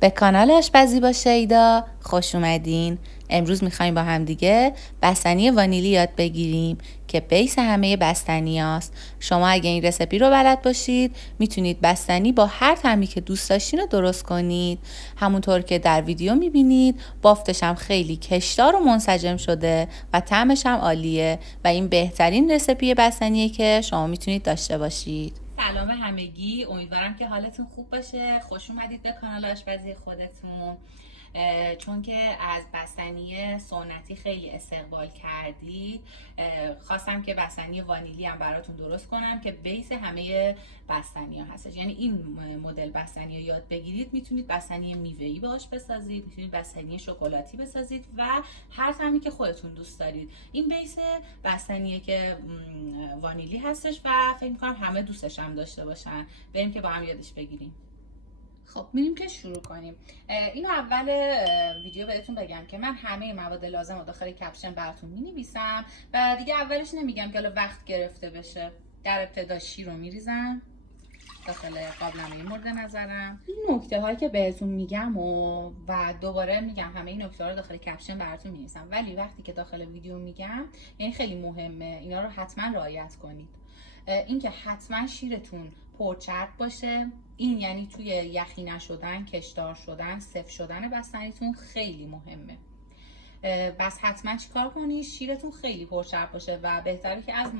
به کانال آشپزی با شیدا خوش اومدین. امروز میخوایم با هم دیگه بستنی وانیلی یاد بگیریم که بیس همه بستنی هاست. شما اگه این رسیپی رو بلد باشید میتونید بستنی با هر طعمی که دوست داشتین رو درست کنید. همونطور که در ویدیو میبینید بافتش هم خیلی کشدار و منسجم شده و طعمش هم عالیه و این بهترین رسیپی بستنیه که شما میتونید داشته باشید. سلام همگی، امیدوارم که حالتون خوب باشه. خوش اومدید به کانال آشپزی خودتون. چون که از بستنی سنتی خیلی استقبال کردید، خواستم که بستنی وانیلی هم براتون درست کنم که بیس همه بستنی ها هستش. یعنی این مدل بستنی رو یاد بگیرید میتونید بستنی میوه‌ای باش بسازید، میتونید بستنی شکلاتی بسازید و هر طعمی که خودتون دوست دارید. این بیس بستنیه که وانیلی هستش و فکر می‌کنم همه دوستش هم داشته باشن. بریم که با هم یادش بگیریم. خب میریم که شروع کنیم. اینو اول ویدیو بهتون بگم که من همه مواد لازم رو داخل کپشن براتون می‌نویسم و دیگه اولش نمیگم که حالا وقت گرفته بشه. در ابتدا شیر رو میریزم داخل قابلمه مورد نظرم. این نکته هایی که بهتون میگم و دوباره میگم همه این نکته ها رو داخل کپشن براتون می‌نویسم، ولی وقتی که داخل ویدیو میگم یعنی خیلی مهمه اینا رو حتما رعایت کنید. اینکه حتما شیرتون پرچرب باشه، این یعنی توی یخی نشدن، کشدار شدن، سفت شدن بستنیتون خیلی مهمه. بس حتما چیکار کنید؟ شیرتون خیلی پرچرب باشه و بهتره که از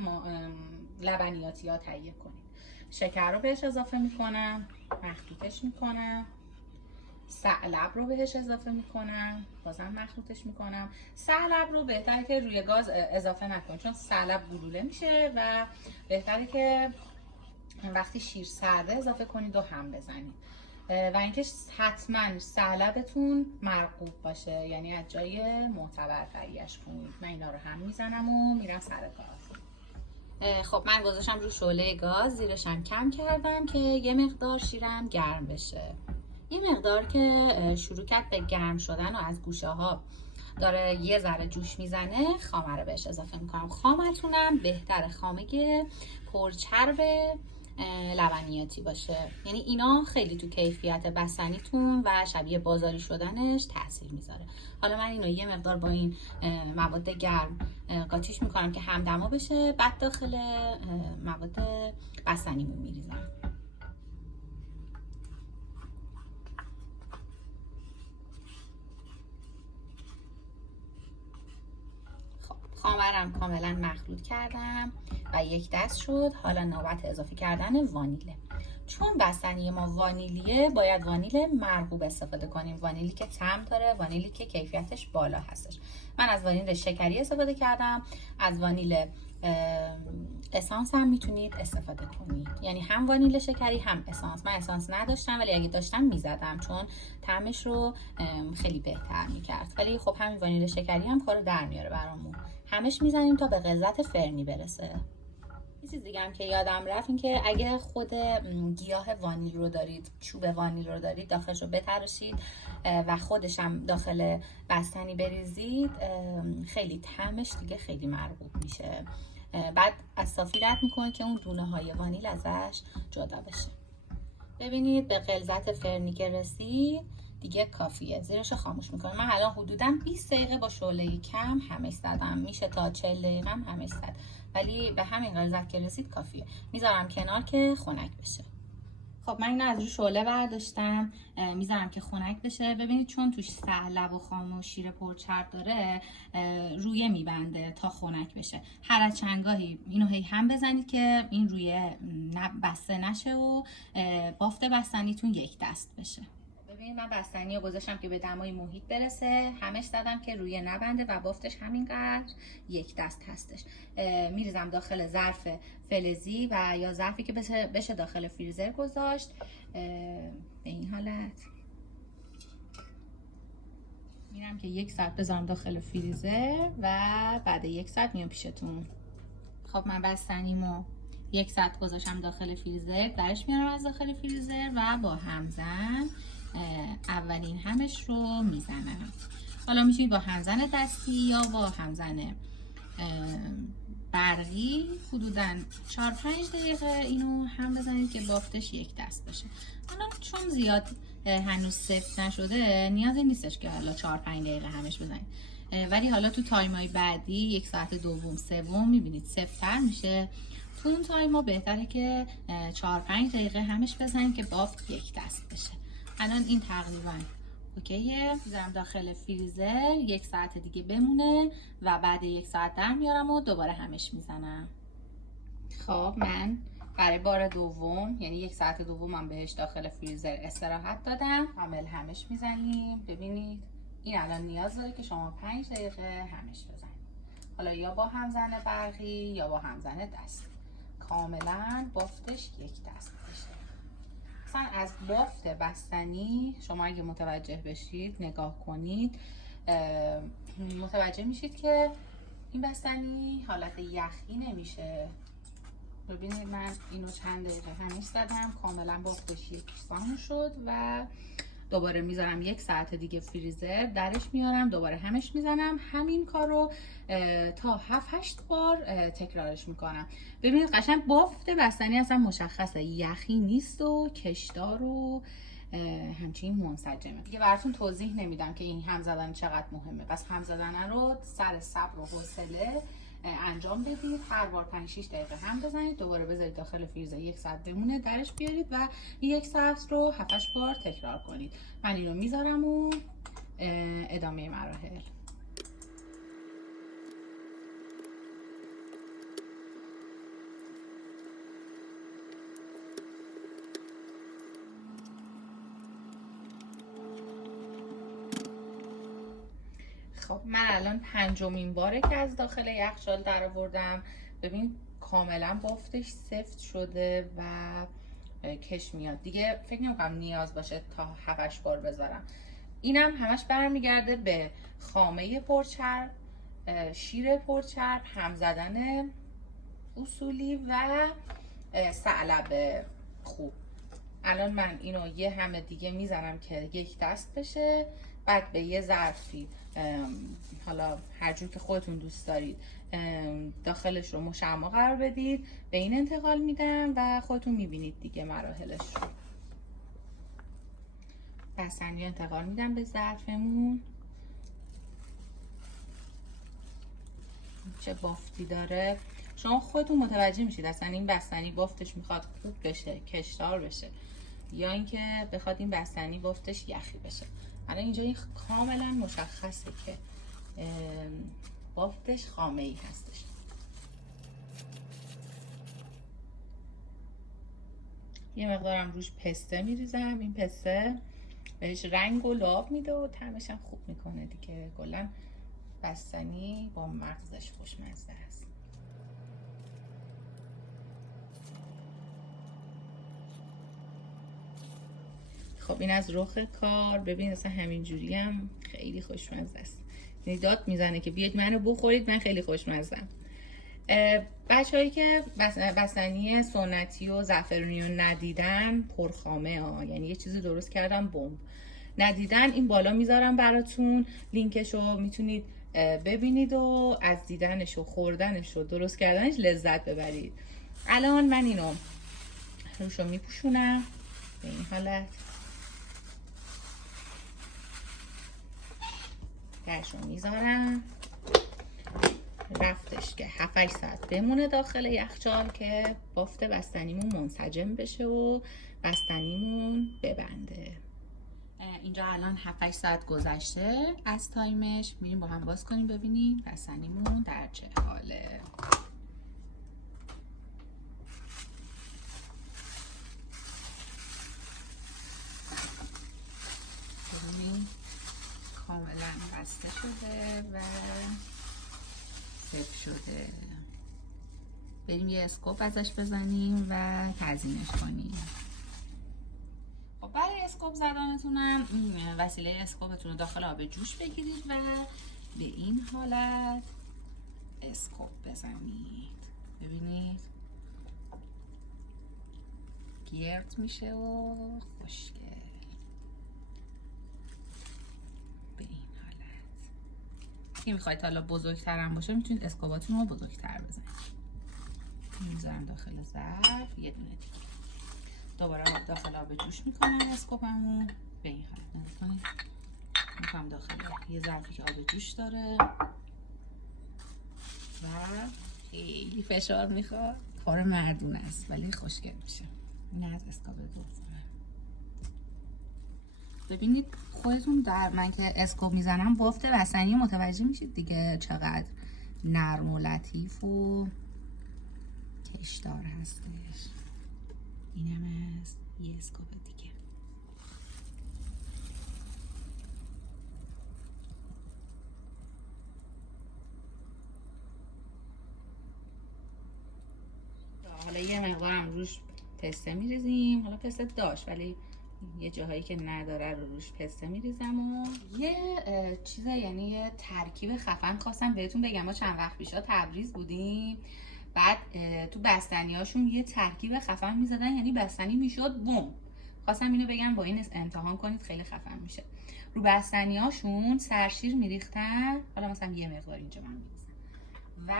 لبنیاتی‌ها تهیه کنید. شکر رو بهش اضافه میکنم، مخلوطش میکنم، ثعلب رو بهش اضافه میکنم، بازم مخلوطش میکنم. ثعلب رو بهتره که روی گاز اضافه نکنید چون ثعلب گلوله میشه و بهتره که وقتی شیر سرده اضافه کنید و هم بزنید. و اینکه حتما ثعلبتون مرغوب باشه، یعنی از جای معتبر تهیه‌اش کنید. من اینا رو هم میزنم و میرم سر کار. خب من گذاشتم رو شعله گاز، زیرش هم کم کردم که یه مقدار شیرم گرم بشه. یه مقدار که شروع کرد به گرم شدن و از گوشه ها داره یه ذره جوش میزنه، خامه رو بهش اضافه میکنم. خامتونم بهتره خامه پرچرب لبنیاتی باشه، یعنی اینا خیلی تو کیفیت بستنیتون و شبیه بازاری شدنش تاثیر میذاره. حالا من اینو یه مقدار با این مواد گرم قاطیش میکنم که همدما بشه، بعد داخل مواد بستنیمون میریزم. خامرم کاملا مخلوط کردم و یک دست شد. حالا نوبت اضافه کردن وانیله. چون بستنی ما وانیلیه باید وانیل مرغوب استفاده کنیم، وانیلی که طعم داره، وانیلی که کیفیتش بالا هستش. من از وانیل شکری استفاده کردم، از وانیل اسانس هم میتونید استفاده کنید، یعنی هم وانیل شکری هم اسانس. من اسانس نداشتم ولی اگه داشتم میزدم چون طعمش رو خیلی بهتر میکرد، ولی خب همین وانیل شکری هم کارو در میاره برامون. همش میزنیم تا به غلظت فرنی برسه. یه چیز دیگه هم که یادم رفت این که اگه خود گیاه وانیل رو دارید، چوب وانیل رو دارید، داخلش رو بتراشید و خودش هم داخل بستنی بریزید، خیلی طعمش دیگه خیلی مرغوب میشه. بعد از صافی رد میکنه که اون دونه های وانیل ازش جدا بشه. ببینید به غلظت فرنی که رسید دیگه کافیه، زیرش رو خاموش میکنم. من الان حدودا 20 دقیقه با شعله کم همش زدم، میشه تا 40 دقیقه هم همش زد، ولی به همین غلظت که رسید کافیه. میذارم کنار که خنک بشه. خب من اینو از رو شعله برداشتم، میذارم که خنک بشه. ببینید چون توش ثعلب و خام و شیر پرچرب داره رویه میبنده تا خنک بشه. هر از چندگاهی اینو هی هم بزنید که این رویه بسته نشه و بافت بستنیتون یک دست بشه. ببینید من بستنی رو گذاشتم که به دمای محیط برسه، همش زدم که رویه نبنده و بافتش همینقدر یک دست هستش. میریزم داخل ظرف فلزی و یا ظرفی که بشه داخل فریزر گذاشت. به این حالت میرم که 1 ساعت بذارم داخل فریزر و بعد 1 ساعت میام پیشتون. خب من بستنیمو 1 ساعت گذاشتم داخل فریزر، درش میارم از داخل فریزر و با همزن اولین همش رو میزنم. حالا میتونید با همزن دستی یا با همزن برقی حدوداً 4-5 دقیقه اینو هم بزنید که بافتش یک دست بشه. الان چون زیاد هنوز سفت نشده نیازی نیستش که حالا 4-5 دقیقه همش بزنید، ولی حالا تو تایمای بعدی 1 ساعت دوم سوم میبینید سفت‌تر میشه. تو اون تایما بهتره که 4-5 دقیقه همش بزنید که بافت یک دست بشه. الان این تقریبا اوکیه، میذارم داخل فریزر 1 ساعت دیگه بمونه و بعد 1 ساعت در میارم و دوباره همش میزنم. خب من برای بار دوم، یعنی 1 ساعت دومم بهش داخل فریزر استراحت دادم. کامل همش میزنیم. ببینید این الان نیاز داره که شما 5 دقیقه همش بزنید، حالا یا با همزن برقی یا با همزن دستی، کاملا بافتش یک دست بشه. مثلا از بافت بستنی شما اگه متوجه بشید، نگاه کنید، متوجه میشید که این بستنی حالت یخی نمیشه. ببینید من اینو چند دقیقه همش زدم، کاملا بافتش یکسان شد و دوباره میذارم 1 ساعت دیگه فریزر، درش میارم دوباره همش میزنم. همین کار رو تا 7-8 بار تکرارش میکنم. ببینید قشنگ بافت بستنی اصلا مشخصه، یخی نیست و کشدار و همچنین منسجمه. دیگه براتون توضیح نمیدم که این هم زدن چقدر مهمه، پس هم زدن رو سر صبر و حوصله انجام بدید. هر بار 5-6 دقیقه هم بزنید، دوباره بذارید داخل فریزر 1 ساعت بمونه، درش بیارید و 1 ساعت رو 7-8 بار تکرار کنید. من این رو میذارم و ادامه مراحل. خب من الان 5مین باره که از داخل یخچال در آوردم. ببین کاملا بافتش سفت شده و کش میاد. دیگه فکر نمی‌کنم نیاز باشه تا 7-8 بار بذارم. اینم همش برمیگرده به خامه پرچرب، شیر پرچرب، هم زدن اصولی و ثعلب خوب. الان من اینو یه همه دیگه میزنم که یک دست بشه، بعد به یه ظرفی، حالا هر جور که خودتون دوست دارید، داخلش رو مشمع قرار بدید، به این انتقال میدم و خودتون میبینید دیگه مراحلش رو. بستنی انتقال میدم به ظرفمون. چه بافتی داره، شما خودتون متوجه میشید اصلا این بستنی بافتش میخواد خوب بشه، کشدار بشه، یا اینکه بخواد این بستنی بافتش یخی بشه. الان اینجا این کاملا مشخصه که بافتش خامه ای هستش. یه مقدارم روش پسته میریزم. این پسته بهش رنگ و لعاب میده و طعمش هم خوب میکنه دیگه. کلا بستنی با مغزش خوشمزه است. خب این از رخ کار. ببین اصلا همین جوری هم خیلی خوشمزه است. یعنی داد میزنه که بیاید منو بخورید، من خیلی خوشمزم. بچه‌هایی که بستنی سنتی و زعفرونی رو ندیدن، پرخامه ها، یعنی یه چیزی درست کردم بمب، ندیدن، این بالا میذارم براتون لینکشو، میتونید ببینید و از دیدنش و خوردنش و درست کردنش لذت ببرید. الان من اینو روشو میپوشونم به این حالت، درشو میذارم، رفتش که 7-8 ساعت بمونه داخل یخچال که بافت بستنیمون منسجم بشه و بستنیمون ببنده. اینجا الان 7-8 ساعت گذشته از تایمش. میریم با هم باز کنیم ببینیم بستنیمون در چه حاله. ببینیم کاملا بسته شده و سفت شده. بریم یه اسکوپ ازش بزنیم و تزیینش کنیم. خب برای اسکوپ زدنتونم وسیله اسکوپتون رو داخل آب جوش بگیرید و به این حالت اسکوپ بزنید. ببینید گرد میشه و خوشگل. به این حالت. که میخواید حالا بزرگتر هم باشه میتونید اسکوپاتون رو بزرگتر بزنید. میذارم داخل ظرف یه دونه دیگه. دوباره داخل آب جوش میکنم اسکوپمو. به این حال نگاه کنید میکنم داخل یه ظرفی که آب جوش داره و خیلی فشار میخواد. کار مردونه است ولی خوشگل میشه. این از اسکوب دومه. ببینید خودتون در من که اسکوب میزنم بافت بستنی متوجه میشید دیگه چقدر نرم و لطیف و کشدار هستش. اینم از یه اسکوب دیگه. حالا یه مقدارم روش پسته میریزیم. حالا پسته داشت ولی یه جاهایی که نداره رو روش پسته میریزم. و یه چیز یعنی یه ترکیب خفن خواستم بهتون بگم. ما چند وقت پیشا تبریز بودیم، بعد تو بستنیاشون یه ترکیب خفن میزدن، یعنی بستنی میشد بوم. خواستم اینو بگم با این امتحان کنید، خیلی خفن میشه. رو بستنیاشون سرشیر میریختن، حالا مثلا یه مقدار اینجا من میریزم، و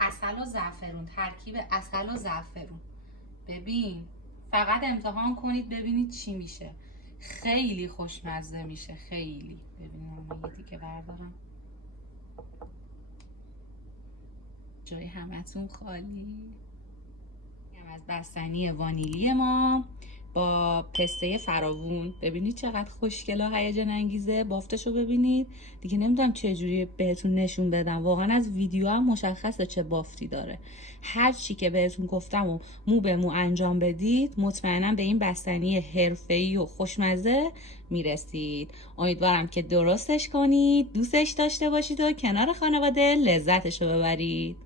عسل و زعفرون، ترکیب عسل و زعفرون. ببین فقط امتحان کنید ببینید چی میشه. خیلی خوشمزه میشه، خیلی. ببینید من یه دیگه بردارم، جای همتون خالی. از بستنی وانیلی ما با پسته فراوون. ببینید چقدر خوشگله، هیجان انگیزه. بافتشو ببینید دیگه. نمیدونم چه جوری بهتون نشون بدم، واقعا از ویدیو هم مشخصه چه بافتی داره. هر چی که بهتون گفتم و مو به مو انجام بدید مطمئنم به این بستنی حرفه‌ای و خوشمزه میرسید. امیدوارم که درستش کنید، دوستش داشته باشید و کنار خانواده لذتشو ببرید.